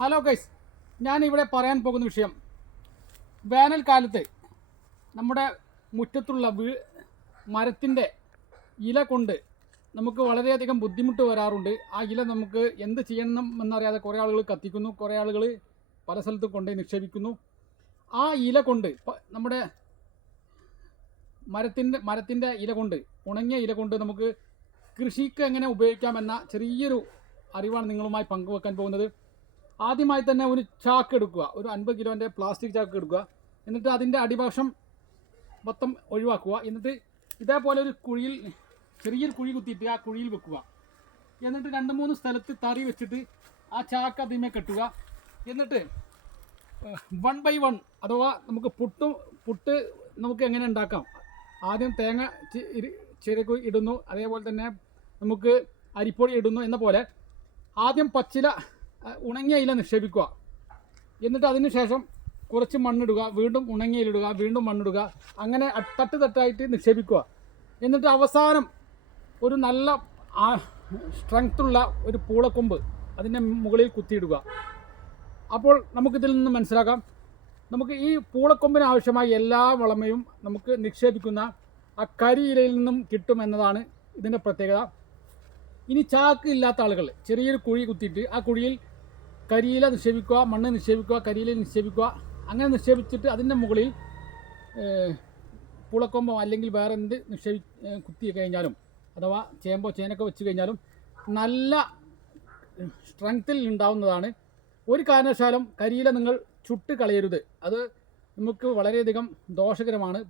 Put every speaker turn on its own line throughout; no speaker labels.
Hello guys ഞാൻ ഇവിടെ പറയാൻ പോകുന്ന വിഷയം വേനൽക്കാലത്ത് നമ്മുടെ മുറ്റത്തുള്ള വീ മരത്തിന്റെ ഇല കൊണ്ട് നമുക്ക് വളരെയധികം ബുദ്ധിമുട്ട് വരാറുണ്ട്. ആ ഇല നമുക്ക് എന്ത് ചെയ്യണം എന്നറിയാതെ കുറേ ആളുകൾ കത്തിക്കുന്നു കുറേ ആളുകൾ പല സ്ഥലത്തും കൊണ്ടുപോയി നിക്ഷേപിക്കുന്നു. ആ ഇല കൊണ്ട് നമ്മുടെ മരത്തിന്റെ മരത്തിന്റെ ഇല കൊണ്ട് ഉണങ്ങിയ ഇല കൊണ്ട് നമുക്ക് കൃഷിക്ക് എങ്ങനെ ഉപയോഗിക്കാമെന്ന ചെറിയൊരു അറിവാണ് നിങ്ങളുമായി പങ്കുവെക്കാൻ പോകുന്നത്. ആദ്യമായി തന്നെ ഒരു ചാക്ക് എടുക്കുക. ഒരു അൻപത് കിലോന്റെ പ്ലാസ്റ്റിക് ചാക്ക് എടുക്കുക. എന്നിട്ട് അതിന്റെ അടിഭാഷം മൊത്തം ഒഴിവാക്കുക. എന്നിട്ട് ഇതേപോലെ ഒരു കുഴിയിൽ ചെറിയൊരു കുഴി കുത്തിയിട്ട് ആ കുഴിയിൽ വെക്കുക. എന്നിട്ട് രണ്ട് മൂന്ന് സ്ഥലത്ത് തറി വെച്ചിട്ട് ആ ചാക്ക് അതിമേ കെട്ടുക. എന്നിട്ട് വൺ ബൈ വൺ അഥവാ നമുക്ക് പുട്ടും പുട്ട് നമുക്ക് എങ്ങനെ ഉണ്ടാക്കാം? ആദ്യം തേങ്ങ ചി- ഇരി- ഇടുന്നു. അതേപോലെ തന്നെ നമുക്ക് അരിപ്പൊടി ഇടുന്നു എന്ന പോലെ. ആദ്യം പച്ചില ഉണങ്ങിയ ഇല നിക്ഷേപിക്കുക. എന്നിട്ട് അതിനുശേഷം കുറച്ച് മണ്ണിടുക വീണ്ടും ഉണങ്ങിയ ഇലിടുക വീണ്ടും മണ്ണിടുക അങ്ങനെ തട്ട് തട്ടായിട്ട് നിക്ഷേപിക്കുക. എന്നിട്ട് അവസാനം ഒരു നല്ല സ്ട്രെങ്ത്തുള്ള ഒരു പൂളക്കൊമ്പ് അതിന്റെ മുകളിൽ കുത്തിയിടുക. അപ്പോൾ നമുക്കിതിൽ നിന്ന് മനസ്സിലാക്കാം. നമുക്ക് ഈ പൂളക്കൊമ്പിന് ആവശ്യമായ എല്ലാ വളമയും നമുക്ക് നിക്ഷേപിക്കുന്ന ആ കരിയിലയിൽ നിന്നും കിട്ടും എന്നതാണ് ഇതിന്റെ പ്രത്യേകത. ഇനി ചാക്ക് ഇല്ലാത്ത ആളുകൾ ചെറിയൊരു കുഴി കുത്തിയിട്ട് ആ കുഴിയിൽ കരിയില നിക്ഷേപിക്കുക മണ്ണ് നിക്ഷേപിക്കുക കരിയില നിക്ഷേപിക്കുക അങ്ങനെ നിക്ഷേപിച്ചിട്ട് അതിന്റെ മുകളിൽ പുളക്കൊമ്പോ അല്ലെങ്കിൽ വേറെ എന്ത് നിക്ഷേപി കുത്തി കഴിഞ്ഞാലും അഥവാ ചേമ്പോ ചേനൊക്കെ വെച്ച് കഴിഞ്ഞാലും നല്ല സ്ട്രെങ്ത്തിൽ ഉണ്ടാവുന്നതാണ്. ഒരു കാരണവശാലും കരിയില നിങ്ങൾ ചുട്ട് കളയരുത്. അത് നമുക്ക് വളരെയധികം ദോഷകരമാണ്.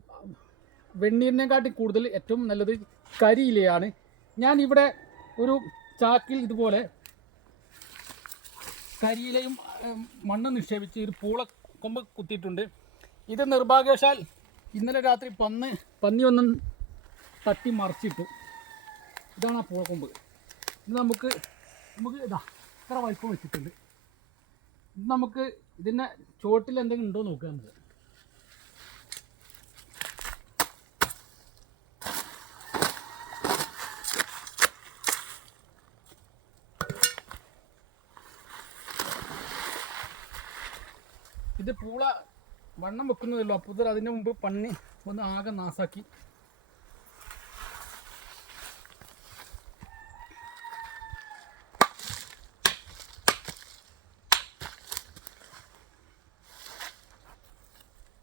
വെണ്ണീരിനെക്കാട്ടി കൂടുതൽ ഏറ്റവും നല്ലത് കരിയിലയാണ്. ഞാൻ ഇവിടെ ഒരു ചാക്കിൽ ഇതുപോലെ കരിയിലയും മണ്ണ് നിക്ഷേപിച്ച് ഒരു പൂള കൊമ്പ് കുത്തിയിട്ടുണ്ട്. ഇത് നിർഭാഗ്യവശാൽ ഇന്നലെ രാത്രി പന്ന് പന്നി ഒന്ന് തട്ടി മറിച്ചിട്ടു. ഇതാണ് ആ പൂളക്കൊമ്പ് ഇത് നമുക്ക് നമുക്ക് ഇതാ ഇത്ര വലിപ്പം വെച്ചിട്ടുണ്ട്. ഇത് നമുക്ക് ഇതിന്റെ ചോട്ടിൽ എന്തെങ്കിലും ഉണ്ടോ നോക്കുക നമുക്ക്. ഇത് പൂള വണ്ണം വെക്കുന്നതല്ലോ അപ്പോൾ അതിന്റെ മുമ്പ് പണ്ണി ഒന്ന് ആകെ നാസാക്കി.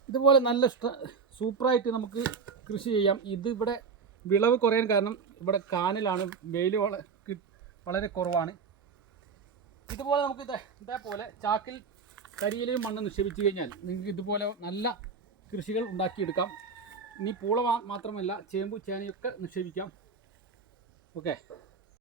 ഇതുപോലെ നല്ല സൂപ്പറായിട്ട് നമുക്ക് കൃഷി ചെയ്യാം. ഇതിവിടെ വിളവ് കുറയാൻ കാരണം ഇവിടെ കാനലാണ്. വെയിൽ വള വളരെ കുറവാണ്. ഇതുപോലെ നമുക്ക് ഇതേ ഇതേപോലെ ചാക്കിൽ കരിയിലയും മണ്ണ് നിക്ഷേപിച്ചു കഴിഞ്ഞാൽ നിങ്ങൾക്ക് ഇതുപോലെ നല്ല കൃഷികൾ ഉണ്ടാക്കിയെടുക്കാം. ഇനി പൂള മാത്രമല്ല ചേമ്പു ചേനയൊക്കെ നിക്ഷേപിക്കാം. ഓക്കെ